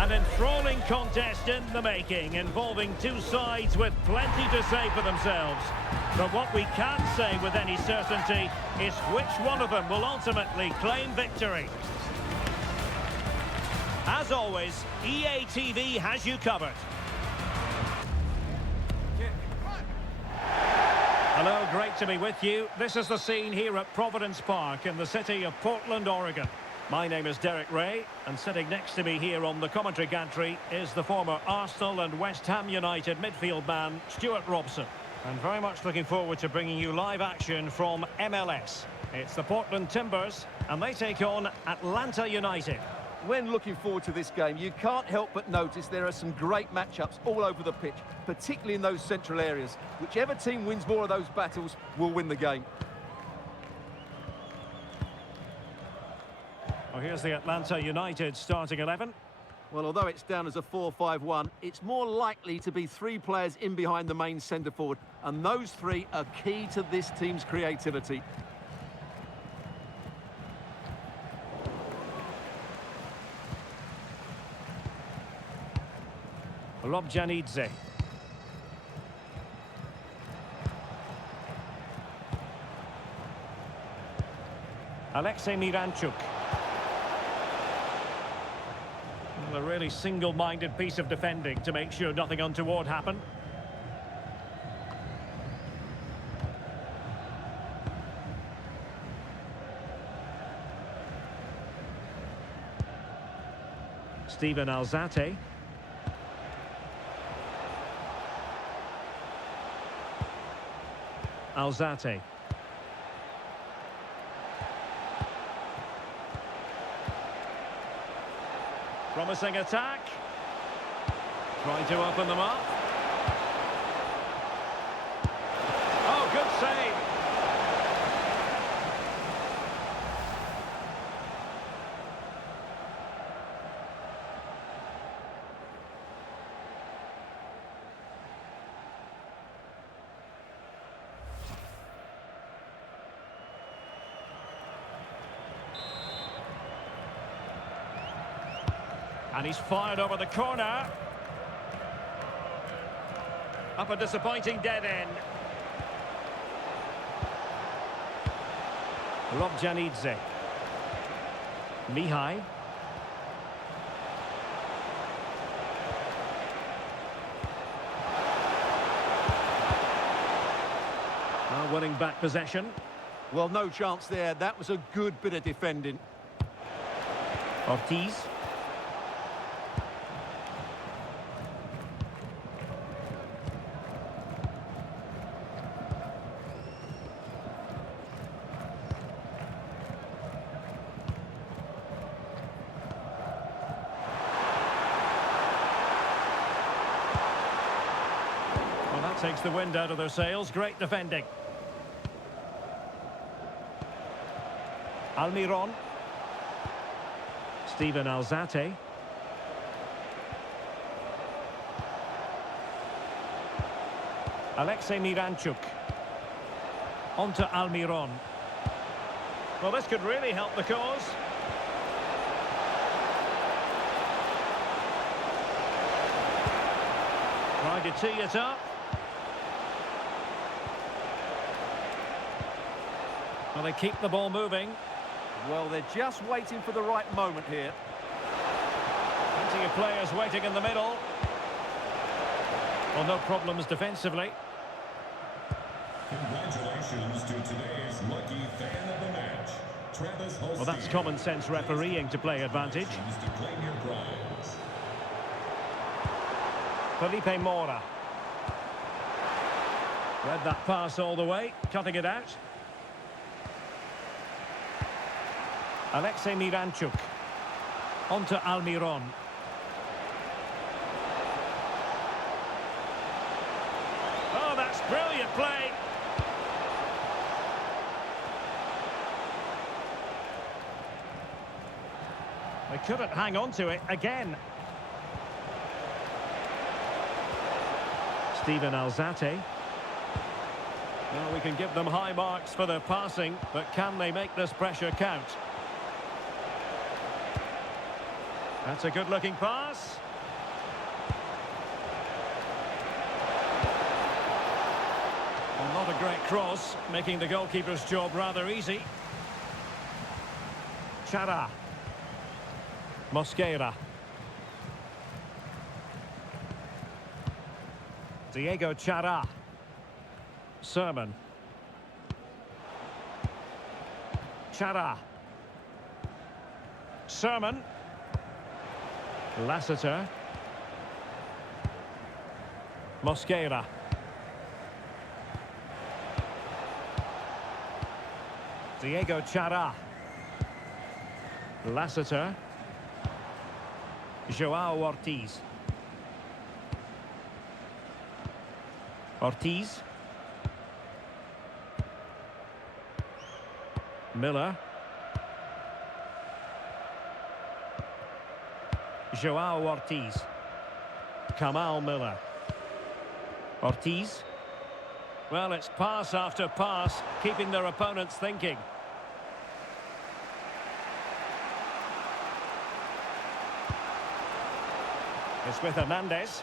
An enthralling contest in the making, involving two sides with plenty to say for themselves. But what we can say with any certainty is which one of them will ultimately claim victory. As always, EA TV has you covered. Hello, great to be with you. This is the scene here at Providence Park in the city of Portland, Oregon. My name is Derek Ray, and sitting next to me here on the commentary gantry is the former Arsenal and West Ham United midfield man, Stuart Robson. And very much looking forward to bringing you live action from MLS. It's the Portland Timbers, and they take on Atlanta United. When looking forward to this game, you can't help but notice there are some great matchups all over the pitch, particularly in those central areas. Whichever team wins more of those battles will win the game. Well, here's the Atlanta United starting 11. Well, although it's down as a 4-5-1, it's more likely to be three players in behind the main centre forward, and those three are key to this team's creativity. Lobjanidze. Alexei Miranchuk. Well, a really single-minded piece of defending to make sure nothing untoward happened. Steven Alzate. Alzate. Promising attack. Trying to open them up. Oh, good save. And he's fired over the corner. Up a disappointing dead end. Lobjanidze. Mihai. Now winning back possession. Well, no chance there. That was a good bit of defending. Ortiz. Takes the wind out of their sails. Great defending. Almiron. Steven Alzate. Alexei Miranchuk. On to Almiron. Well, this could really help the cause. Trying to tee it up. Well, they keep the ball moving. Well, they're just waiting for the right moment here. Plenty of players waiting in the middle. Well, no problems defensively. Congratulations to today's lucky fan of the match. Travis Well, that's common sense refereeing to play advantage. To claim your prize. Felipe Mora. Read that pass all the way, cutting it out. Alexei Miranchuk. On to Almiron. Oh, that's brilliant play. They couldn't hang on to it again. Steven Alzate. Well, we can give them high marks for their passing, but can they make this pressure count? That's a good-looking pass. Well, not a great cross, making the goalkeeper's job rather easy. Chara. Mosquera. Diego Chara. Sermon. Chara. Sermon. Lassiter. Mosquera. Diego Chara. Lassiter. Joao Ortiz. Ortiz. Miller. Joao Ortiz. Kamal Miller. Ortiz. Well, it's pass after pass, keeping their opponents thinking. It's with Hernandez.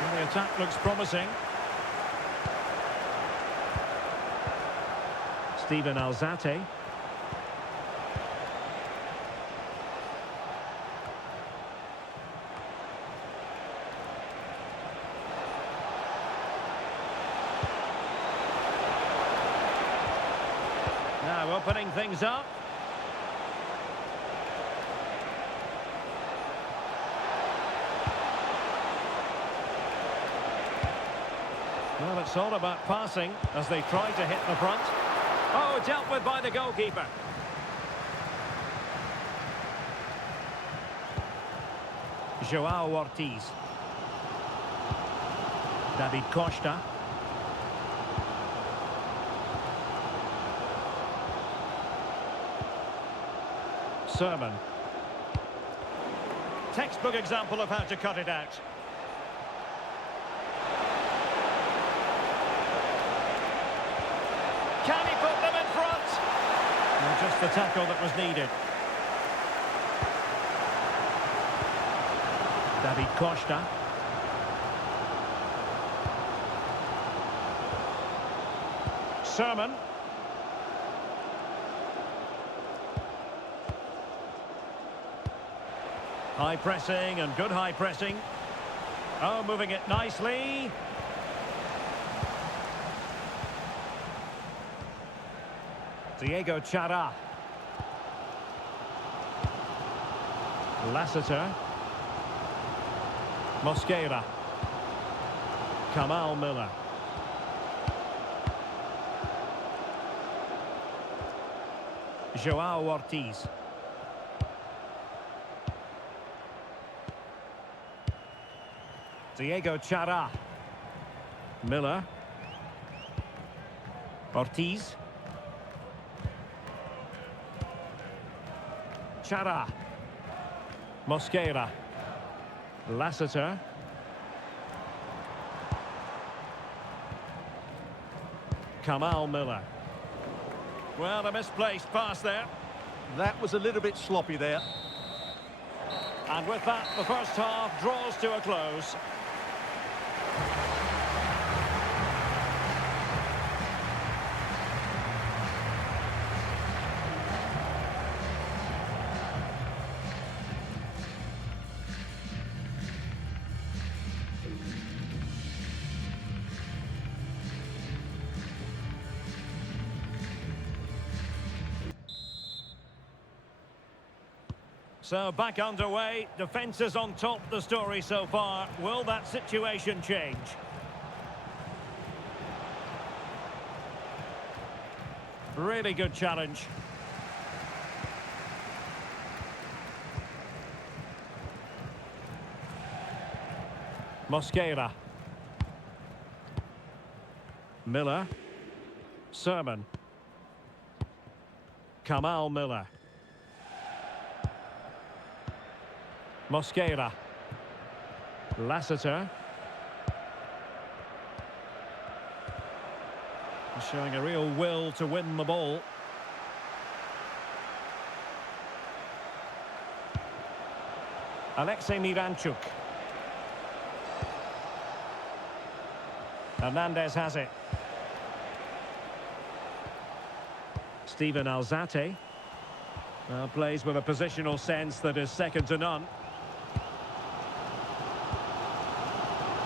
Well, the attack looks promising. Steven Alzate. Now opening things up. Well, it's all about passing as they try to hit the front. Oh, dealt with by the goalkeeper. Joao Ortiz. David Costa. Sermon. Textbook example of how to cut it out. Can he put them in front? Well, just the tackle that was needed. David Costa. Sermon. High pressing and good high pressing. Oh, moving it nicely. Diego Chara. Lassiter. Mosquera. Kamal Miller. Joao Ortiz. Diego Chara. Miller. Ortiz. Chara. Mosquera. Lassiter. Kamal Miller. Well, a misplaced pass there. That was a little bit sloppy there. And with that, the first half draws to a close. So back underway, defence is on top, the story so far. Will that situation change? Really good challenge. Mosquera. Miller. Sermon. Kamal Miller. Mosquera. Lassiter. Showing a real will to win the ball. Alexei Miranchuk. Hernandez has it. Steven Alzate. Plays with a positional sense that is second to none.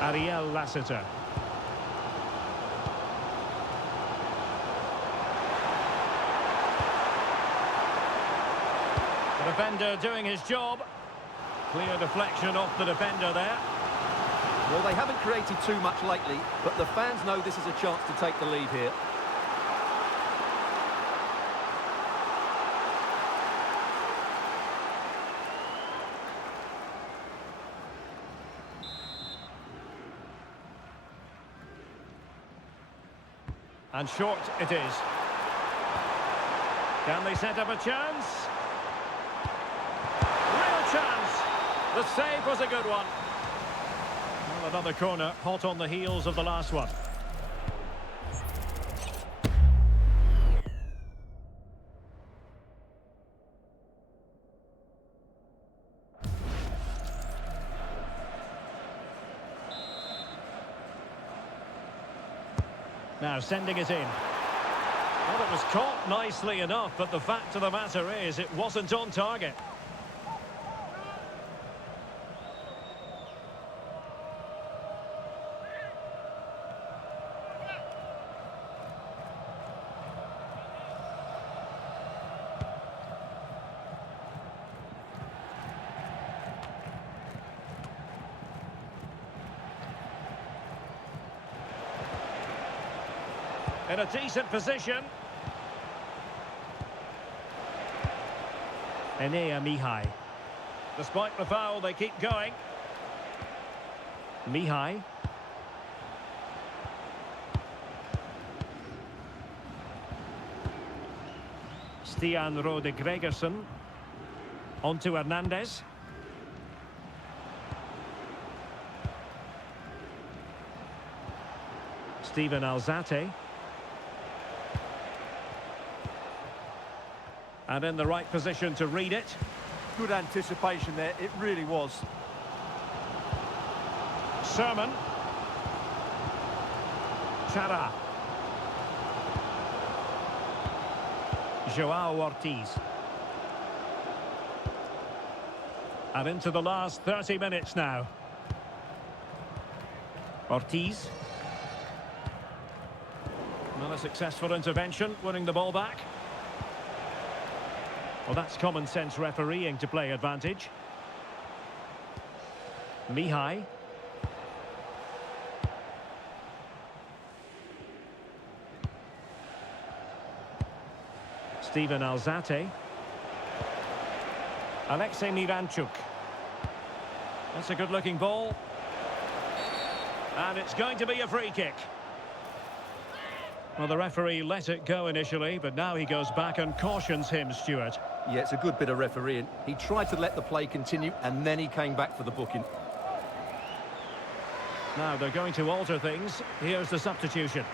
Ariel Lassiter. The defender doing his job. Clear deflection off the defender there. Well, they haven't created too much lately, but the fans know this is a chance to take the lead here. And short it is. Can they set up a chance? Real chance! The save was a good one. Well, another corner, hot on the heels of the last one. Now sending it in. Well, it was caught nicely enough, but the fact of the matter is it wasn't on target. In a decent position. Enea Mihai. Despite the foul, they keep going. Mihai. Stian Rode Gregersen. On to Hernandez. Steven Alzate. And in the right position to read it. Good anticipation there, it really was. Sermon. Chara. Joao Ortiz. And into the last 30 minutes now. Ortiz. Not a successful intervention, winning the ball back. Well, that's common sense refereeing to play advantage. Mihai. Steven Alzate. Alexei Miranchuk. That's a good-looking ball. And it's going to be a free kick. Well, the referee let it go initially, but now he goes back and cautions him, Stuart. Yeah, it's a good bit of refereeing. He tried to let the play continue, and then he came back for the booking. Now they're going to alter things. Here's the substitution.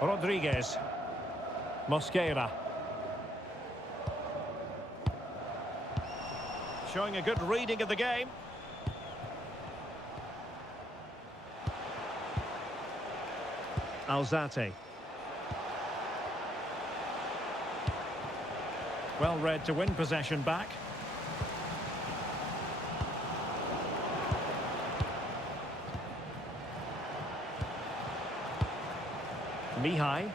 Rodriguez. Mosquera. Showing a good reading of the game. Alzate. Well read to win possession back. Mihai.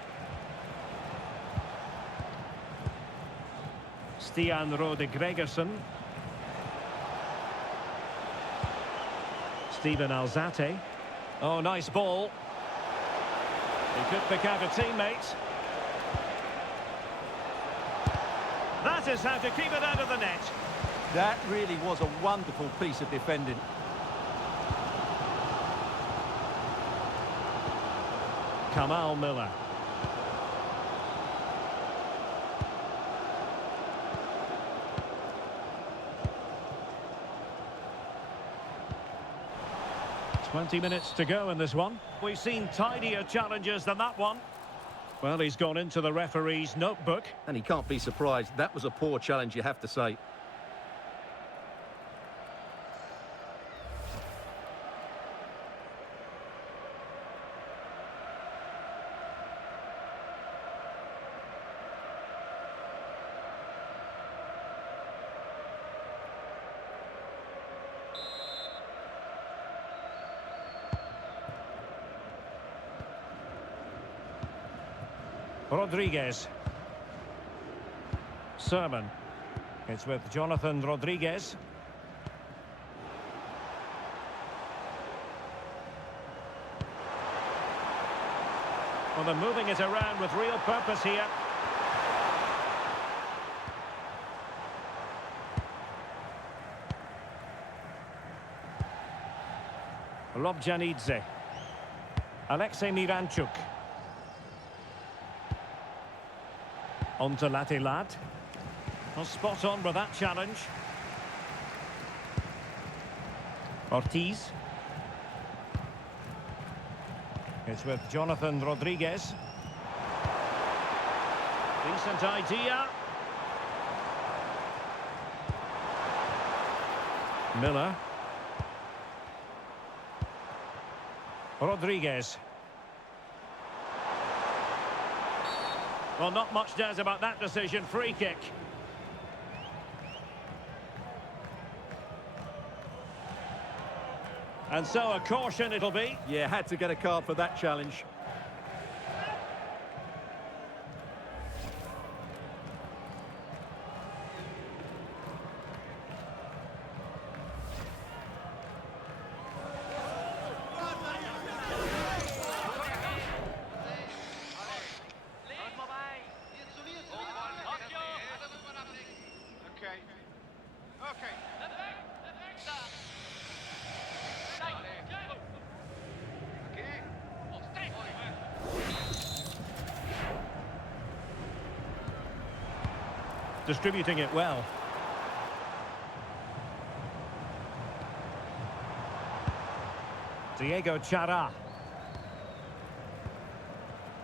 Stian Rode Gregersen. Steven Alzate. Oh, nice ball. He could pick out a teammate. That is how to keep it out of the net. That really was a wonderful piece of defending. Kamal Miller. 20 minutes to go in this one. We've seen tidier challenges than that one. Well, he's gone into the referee's notebook. And he can't be surprised. That was a poor challenge, you have to say. Rodriguez. Sermon. It's with Jonathan Rodriguez. Well, they're moving it around with real purpose here. Lobjanidze. Alexei Miranchuk. On to Latilat. Well, spot on with that challenge. Ortiz. It's with Jonathan Rodriguez. Decent idea. Miller. Rodriguez. Well, not much doubt about that decision. Free kick. And so a caution it'll be. Yeah, had to get a card for that challenge. Distributing it well. Diego Chara.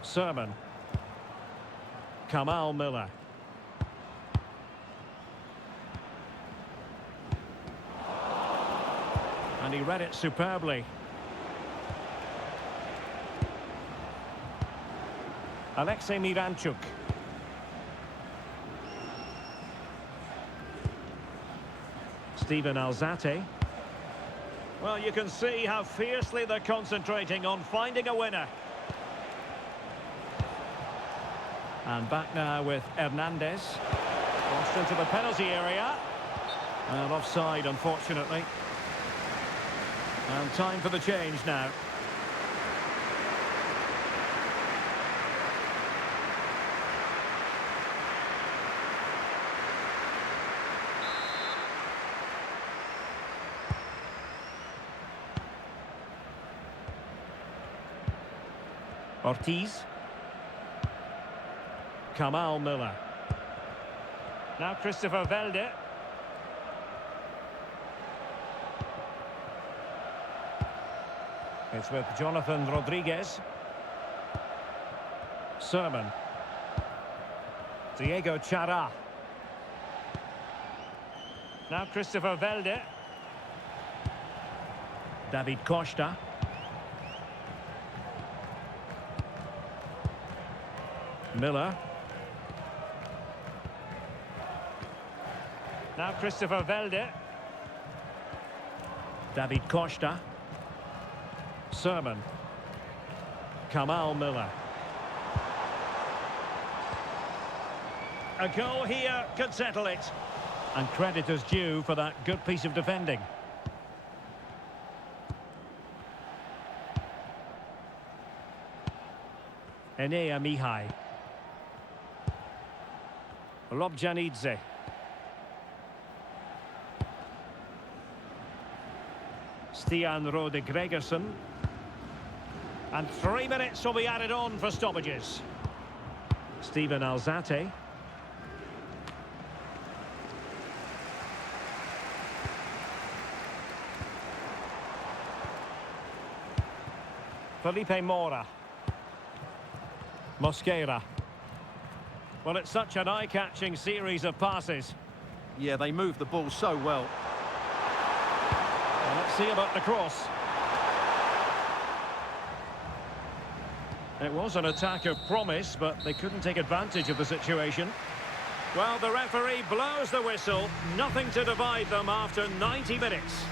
Sermon. Kamal Miller. And he read it superbly. Alexei Miranchuk. Steven Alzate. Well, you can see how fiercely they're concentrating on finding a winner. And back now with Hernandez. Launched into the penalty area. And offside, unfortunately. And time for the change now. Ortiz. Kamal Miller. Now Christopher Velde. It's with Jonathan Rodriguez. Sermon. Diego Chara. Now Christopher Velde. David Costa. Miller. Now Christopher Velde. David Costa. Sermon. Kamal Miller. A goal here could settle it. And credit is due for that good piece of defending. Enea Mihai. Lobjanidze. Stian Rode Gregersen. And 3 minutes will be added on for stoppages. Steven Alzate. Felipe Mora. Mosquera. Well, it's such an eye-catching series of passes. Yeah, they move the ball so well. Well, let's see about the cross. It was an attack of promise, but they couldn't take advantage of the situation. Well, the referee blows the whistle. Nothing to divide them after 90 minutes.